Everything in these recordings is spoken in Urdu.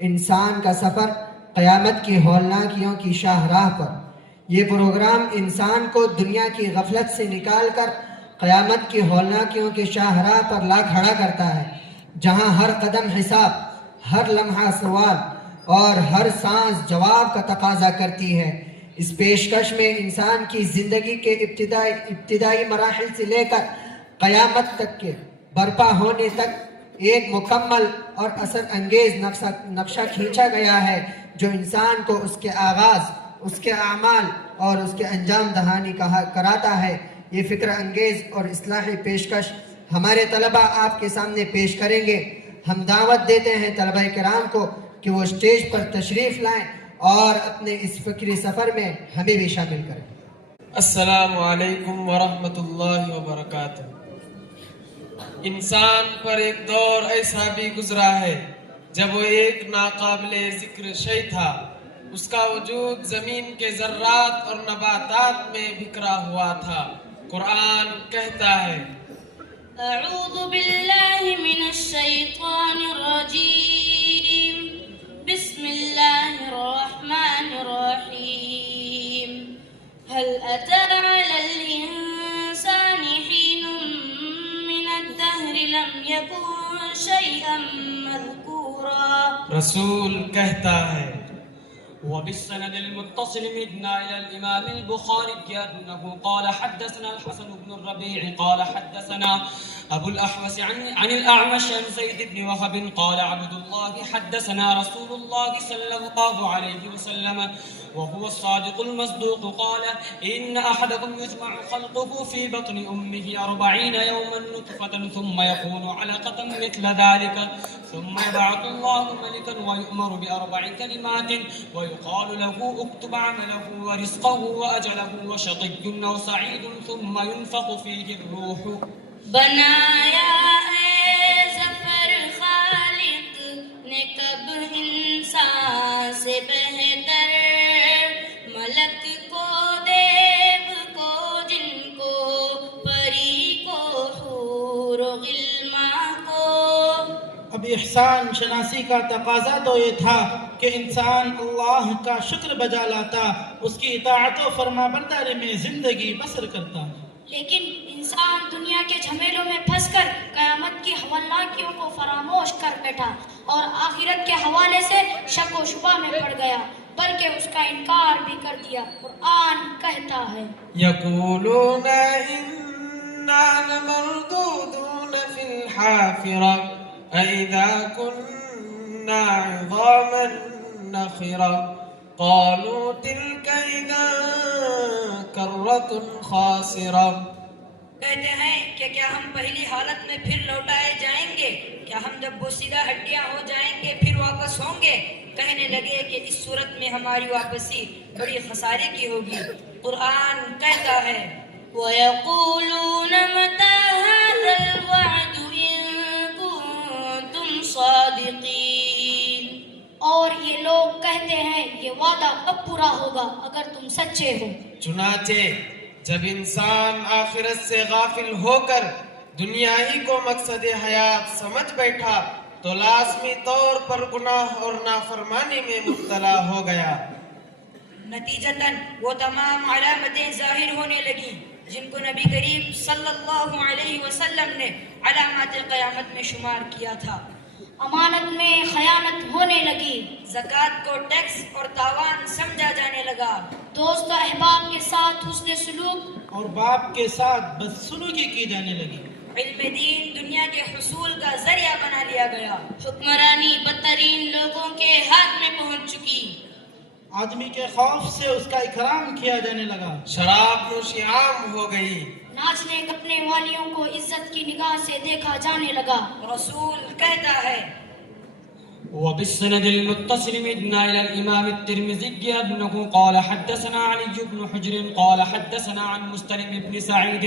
انسان کا سفر قیامت کی ہولناکیوں کی شاہراہ پر۔ یہ پروگرام انسان کو دنیا کی غفلت سے نکال کر قیامت کی ہولناکیوں کی شاہراہ پر لا کھڑا کرتا ہے، جہاں ہر قدم حساب، ہر لمحہ سوال اور ہر سانس جواب کا تقاضا کرتی ہے۔ اس پیشکش میں انسان کی زندگی کے ابتدائی مراحل سے لے کر قیامت تک کے برپا ہونے تک ایک مکمل اور اثر انگیز نقشہ کھینچا گیا ہے، جو انسان کو اس کے آغاز، اس کے اعمال اور اس کے انجام دہانی کراتا ہے۔ یہ فکر انگیز اور اصلاحی پیشکش ہمارے طلباء آپ کے سامنے پیش کریں گے۔ ہم دعوت دیتے ہیں طلباء کرام کو کہ وہ اسٹیج پر تشریف لائیں اور اپنے اس فکری سفر میں ہمیں بھی شامل کریں۔ السلام علیکم ورحمۃ اللہ وبرکاتہ۔ انسان پر ایک دور ایسا بھی گزرا ہے جب وہ ایک ناقابل ذکر شے تھا۔ اس کا وجود زمین کے ذرات اور نباتات میں بکھرا ہوا تھا۔ قرآن کہتا ہے، اعوذ باللہ من الشیطان الرجیم، بسم اللہ الرحمن الرحیم، هل أتى على الإنسان حين من الدهر لم يكن شيئا مذكورا۔ رسول کہتا ہے، وبالسند المتصل مدنا إلى الإمام البخاري أنه قال حدثنا الحسن بن الربيع قال حدثنا أبو الأحوص عن الأعمش عن زيد بن وهب قال عبد الله حدثنا رسول الله صلى الله عليه وسلم وهو الصادق المصدوق قال إن أحدكم يجمع خلقه في بطن أمه 40 يوما نطفة ثم يكون علقة مثل ذلك ثم يبعث الله ملكا ويؤمر ب4 كلمات ويقال له اكتب عمله ورزقه وأجله وشقي أو سعيد ثم ينفخ فيه الروح۔ بنایا اے ظفر خالق نے کب انسان سے بہتر، ملک کو، دیو کو، جن کو، پری کو، حور و غلمان کو۔ اب احسان شناسی کا تقاضا تو یہ تھا کہ انسان اللہ کا شکر بجا لاتا، اس کی اطاعت و فرما برداری میں زندگی بسر کرتا، لیکن انسان دنیا کے جھمیلوں میں پھنس کر قیامت کی ہولناکیوں کو فراموش کر بیٹھا اور آخرت کے حوالے سے شک و شبہ میں پڑ گیا، بلکہ اس کا انکار بھی کر دیا۔ قرآن کہتا ہے، یقولون انا لمردودون فی الحافرہ اذا کنا عظاما نخرہ قالوا تلک اذا کرۃ خاسرہ۔ کہتے ہیں کہ کیا ہم پہلی حالت میں پھر لوٹائے جائیں گے؟ کیا ہم جب بوسیدہ ہڈیاں ہو جائیں گے پھر واپس ہوں گے؟ کہنے لگے کہ اس صورت میں ہماری واپسی بڑی خسارے کی ہوگی۔ قرآن کہتا ہے، وَيَقُولُونَ مَتَى هَذَا الْوَعْدُ إِن كُنتُمْ صَادِقِينَ۔ اور یہ لوگ کہتے ہیں یہ وعدہ کب پورا ہوگا اگر تم سچے ہو۔ چنانچہ جب انسان آخرت سے غافل ہو کر دنیا ہی کو مقصد حیات سمجھ بیٹھا تو لازمی طور پر گناہ اور نافرمانی میں مبتلا ہو گیا۔ نتیجتاً وہ تمام علامتیں ظاہر ہونے لگیں جن کو نبی کریم صلی اللہ علیہ وسلم نے علامات قیامت میں شمار کیا تھا۔ امانت میں خیانت ہونے لگی، زکوٰۃ کو ٹیکس اور تاوان سمجھا جانے لگا، دوست و احباب کے ساتھ حسن سلوک اور باپ کے ساتھ بدسلوکی کی جانے لگی، علم دین دنیا کے حصول کا ذریعہ بنا لیا گیا، حکمرانی بدترین لوگوں کے ہاتھ میں پہنچ چکی، آدمی کے خوف سے اس کا اکرام کیا جانے لگا، شراب نوشی عام ہو گئی، ناچنے گپنے والیوں کو عزت کی نگاہ سے دیکھا جانے لگا۔ رسول کہتا ہے، وبالسند المتصل مدنا إلى الإمام الترمذي أنه قال حدثنا علي بن حجر قال حدثنا عن مستلم بن سعيد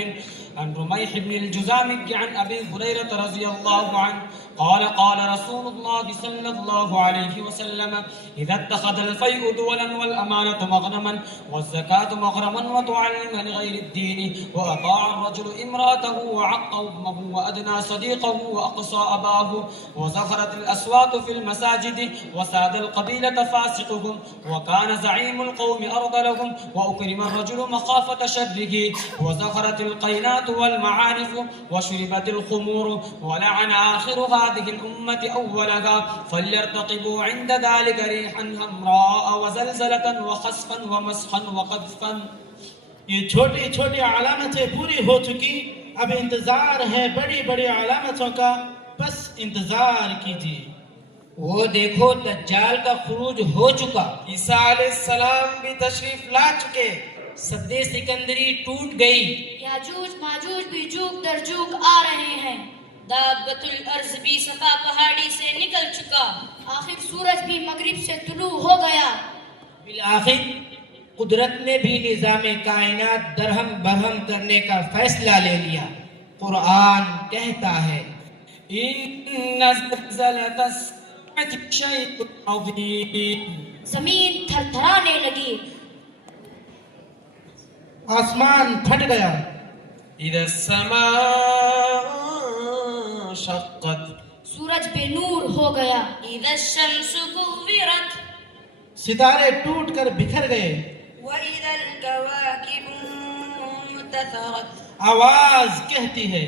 عن رميح بن الجزام عن أبي هريرة رضي الله عنه قال رسول الله صلى الله عليه وسلم إذا اتخذ الفيء دولا والأمانة مغنما والزكاة مغرما وتعلم لغير الدين وأطاع الرجل امرأته وعق أمه وأدنى صديقه وأقصى أباه وزخرت الأصوات في المساجد وساد القبيلة فاسقهم وكان زعيم القوم أرضلهم وأكرم الرجل مخافة شره وزخرت القينات والمعارف وشربت الخمور ولعن آخر هذه الأمة أولها فليرتقبوا عند ذلك ريحا حمراء وزلزلة وخسفا ومسخا وقذفا. یہ چھوٹی چھوٹی علامتیں پوری ہو چکی، اب انتظار ہے بڑی بڑی علامتوں کا، بس انتظار کیجیے. وہ دیکھو دجال کا خروج ہو چکا، عیسیٰ علیہ السلام بھی تشریف لا چکے، سد سکندری ٹوٹ گئی، یاجوج ماجوج بھی جوک در جوک آ رہے ہیں، دابت الارض بھی صفا پہاڑی سے نکل چکا، آخر سورج بھی مغرب سے طلوع ہو گیا، بالآخر قدرت نے بھی نظام کائنات درہم برہم کرنے کا فیصلہ لے لیا. قرآن کہتا ہے إن زلزلة الساعة شيء عظيم. زمین تھر تھرانے لگی، آسمان پھٹ گیا، اذا السماء شقت، سورج بے نور ہو گیا، اذا الشمس كورت، ستارے ٹوٹ کر بکھر گئے، وَإِذَا الْكَوَاكِبُ انتثرت، آواز کہتی ہے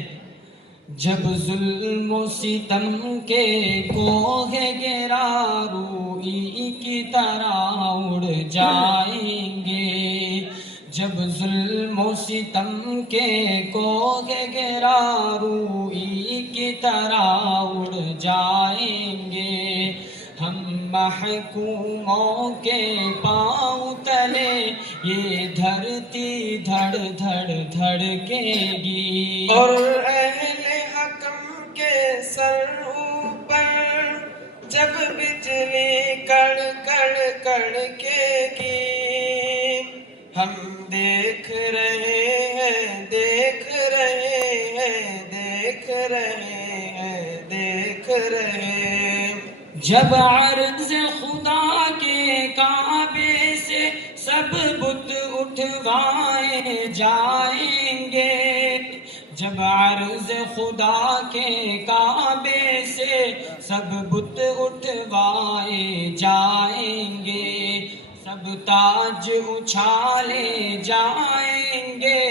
جب ظلم و ستم کے کوہ گرا روئی کی طرح اڑ جائیں گے، جب ظلم و ستم کے کوہ گرا روئی کی طرح اڑ جائیں گے، ہم محکوموں کے پاؤں تلے یہ دھرتی دھڑ دھڑ دھڑکے گی، اور اہل حکم کے سر اوپر جب بجلی کڑ کڑ کڑکے گی، ہم دیکھ رہے ہیں دیکھ رہے ہیں دیکھ رہے ہیں دیکھ رہے ہیں. جب عرض خدا کے کعبے سے سب بت اٹھوائے جائیں گے، جب عرض خدا کے کعبے سے سب بت اٹھوائے جائیں گے، سب تاج اچھالے جائیں گے،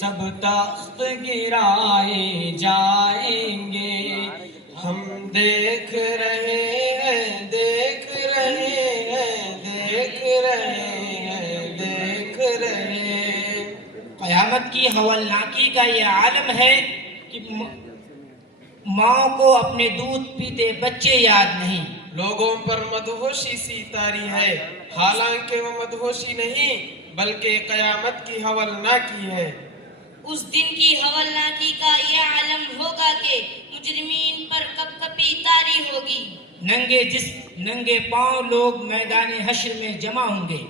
سب تخت گرائے جائیں گے، ہم دیکھ رہے ہیں دیکھ رہے ہیں دیکھ رہے ہیں دیکھ رہے ہیں. قیامت کی ہولناکی کا یہ عالم ہے کہ ماں کو اپنے دودھ پیتے بچے یاد نہیں، لوگوں پر مدہوشی سی طاری ہے، حالانکہ وہ مدہوشی نہیں بلکہ قیامت کی ہولناکی ہے. اس دن کی ہولناکی کا یہ عالم ہوگا کہ مجرمین پر کپ کپی طاری ہوگی، ننگے پاؤں لوگ میدان حشر میں جمع ہوں گے،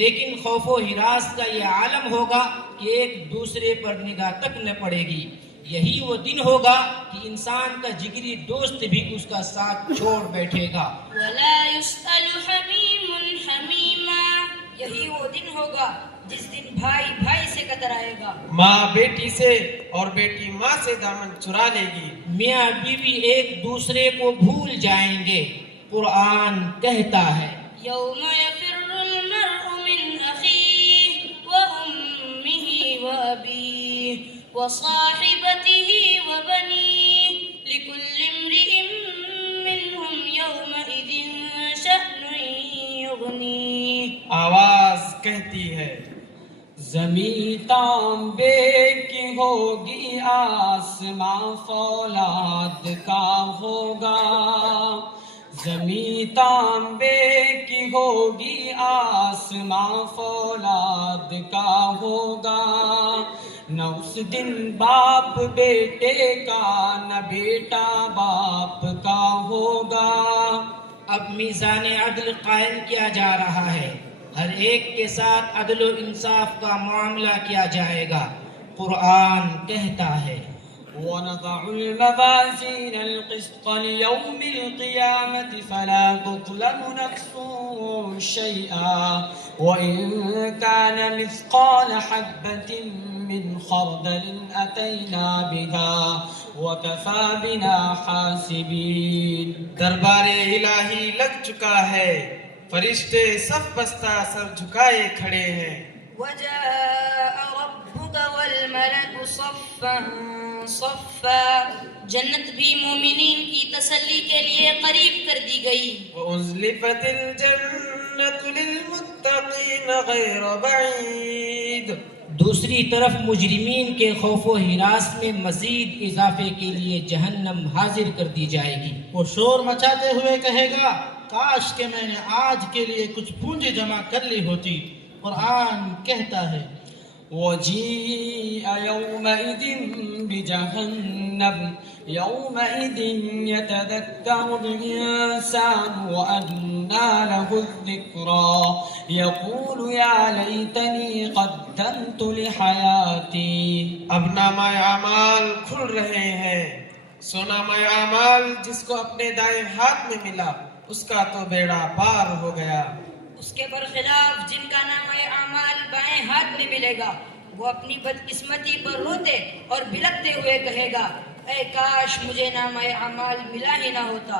لیکن خوف و ہراس کا یہ عالم ہوگا کہ ایک دوسرے پر نگاہ تک نہ پڑے گی. یہی وہ دن ہوگا کہ انسان کا جگری دوست بھی اس کا ساتھ چھوڑ بیٹھے گا. ولا يسأل حمیم حمیما، یہی وہ دن ہوگا جس دن بھائی بھائی سے کترائے گا، ماں بیٹی سے اور بیٹی ماں سے دامن چرا لے گی، میاں بیوی ایک دوسرے کو بھول جائیں گے. قرآن کہتا ہے یوم یفر المرء من اخیہ وامہ وابیہ وصاحبتہ وبنیہ لکل امرئ منہم یومئذ شأن یغنیہ. آواز کہتی ہے زمین تانبے کی ہوگی آسماں فولاد کا ہوگا، زمین تانبے کی ہوگی آسماں فولاد کا ہوگا، نہ اس دن باپ بیٹے کا نہ بیٹا باپ کا ہوگا. اب میزان عدل قائم کیا جا رہا ہے، ہر ایک کے ساتھ عدل و انصاف کا معاملہ کیا جائے گا. قرآن کہتا ہے ونضع الموازين القسط ليوم القيامة فلا تظلم نفس شيئا وإن كان مثقال حبة من خردل أتينا بها وكفى بنا حاسبين. دربار الہی لگ چکا ہے، فرشتے صف بستہ سر جھکائے کھڑے ہیں. وجاء ربك والملك صفا صفا. جنت بھی مومنین کی تسلی کے لیے قریب کر دی گئی. وَأُزْلِفَتِ الْجَنَّةُ لِلْمُتَّقِينَ غَيْرَ بَعِيدٍ. دوسری طرف مجرمین کے خوف و ہراس میں مزید اضافے کے لیے جہنم حاضر کر دی جائے گی. وہ شور مچاتے ہوئے کہے گا کاش کہ میں نے آج کے لیے کچھ پونجی جمع کر لی ہوتی. قرآن کہتا ہے وجيء يومئذ بجهنم يومئذ يتذكر الإنسان وأنى له الذكرى يقول يا ليتني قدمت لحياتي. اب نامہ اعمال کھل رہے ہیں. سو نامہ اعمال جس کو اپنے دائیں ہاتھ میں ملا اس کا تو بیڑا پار ہو گیا. اس کے برخلاف جن کا نامہ اعمال بائیں ہاتھ میں ملے گا وہ اپنی بدقسمتی پر روتے اور بلکتے ہوئے کہے گا اے کاش مجھے نامہ اعمال ملا ہی نہ ہوتا.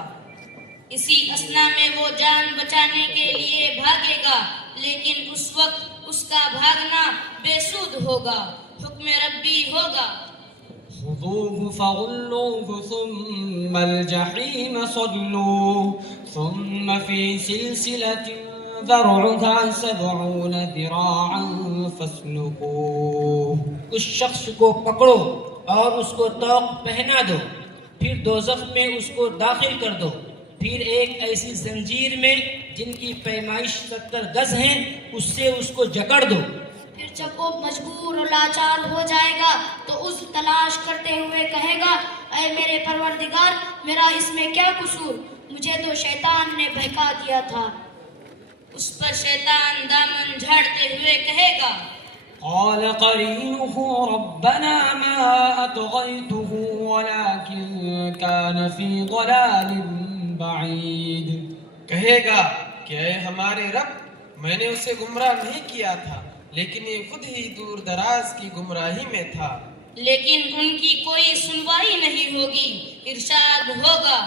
اسی اثنا میں وہ جان بچانے کے لیے بھاگے گا، لیکن اس وقت اس کا بھاگنا بے سود ہوگا. حکم ربی ہوگا خذوه فغلوه ثم الجحيم صلوه ثم في سلسلة ذرعها 70 ذراعا فاسلكوه. اس شخص کو پکڑو اور اس کو طوق پہنا دو، پھر دوزخ میں اس کو داخل کر دو، پھر ایک ایسی زنجیر میں جن کی پیمائش 70 گز ہیں اس سے اس کو جکڑ دو. پھر جب وہ مجبور اور لاچار ہو جائے گا تو اس تلاش کرتے ہوئے کہے گا اے میرے پروردگار میرا اس میں کیا قصور، مجھے تو شیطان نے بہکا دیا تھا. اس پر شیطان دامن جھاڑتے ہوئے کہے گا قال قرينه ربنا ما أطغيته ولكن كان في ضلال بعيد. کہے گا کہ اے ہمارے رب میں نے اسے گمراہ نہیں کیا تھا لیکن یہ خود ہی دور دراز کی گمراہی میں تھا. لیکن ان کی کوئی سنوائی نہیں ہوگی. ارشاد ہوگا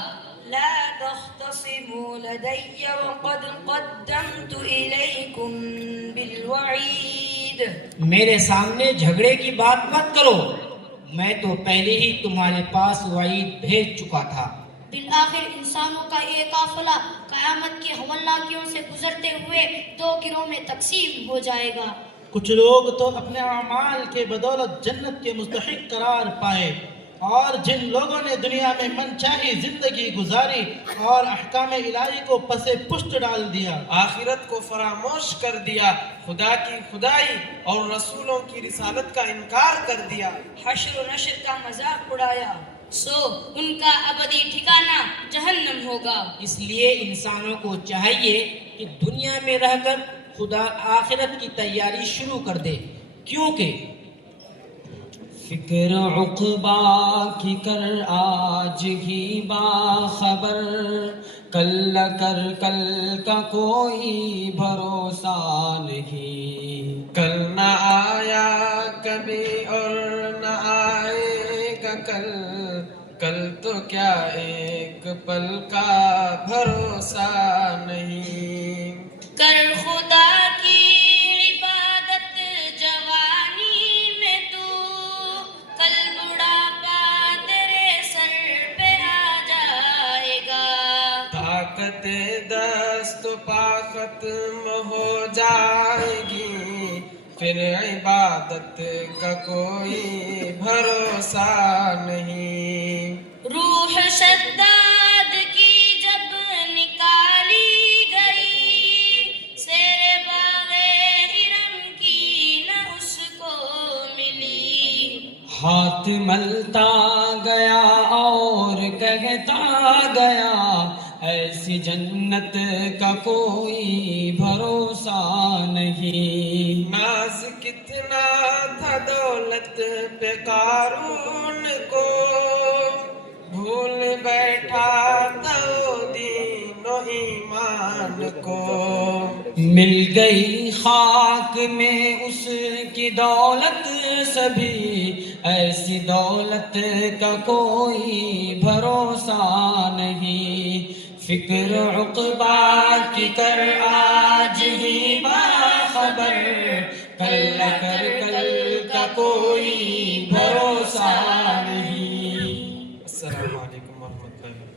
لا تختصموا لدي وقد قدمت إليكم بالوعيد. میرے سامنے جھگڑے کی بات مت کرو، میں تو پہلے ہی تمہارے پاس وعید بھیج چکا تھا. بالآخر انسانوں کا ایک قافلہ قیامت کی ہولناکیوں سے گزرتے ہوئے 2 گروہ میں تقسیم ہو جائے گا. کچھ لوگ تو اپنے اعمال کے بدولت جنت کے مستحق قرار پائے، اور جن لوگوں نے دنیا میں من چاہی زندگی گزاری اور احکام الہی کو پس پشت ڈال دیا، آخرت کو فراموش کر دیا، خدا کی خدائی اور رسولوں کی رسالت کا انکار کر دیا، حشر و نشر کا مذاق اڑایا، سو ان کا ابدی ٹھکانہ جہنم ہوگا. اس لیے انسانوں کو چاہیے کہ دنیا میں رہ کر خدا آخرت کی تیاری شروع کر دے، کیونکہ فکر عقبا کی کر آج ہی باخبر، کل کر کل کا کوئی بھروسہ نہیں. کل نہ آیا کبھی اور نہ آئے گا کل، کل تو کیا ایک پل کا بھروسہ نہیں. کر خدا کی عبادت جوانی میں تو، کل بڑھاپا تیرے سر پہ آ جائے گا. طاقت دست پا ختم ہو جائے گی، پھر عبادت کا کوئی بھروسہ نہیں. روح شداد کی جب نکالی گئی، سیر باغ ارم کی نہ اس کو ملی. ہاتھ ملتا گیا اور کہتا گیا ایسی جنت کا کوئی بھروسہ نہیں. ناز کتنا تھا دولت پہ قارون کو، کو مل گئی خاک میں اس کی دولت سبھی، ایسی دولت کا کوئی بھروسہ نہیں، فکر عقبا کی کر آج ہی باخبر، کل نہ کر کل کا کوئی بھروسہ نہیں۔ السلام علیکم ورحمۃ اللہ۔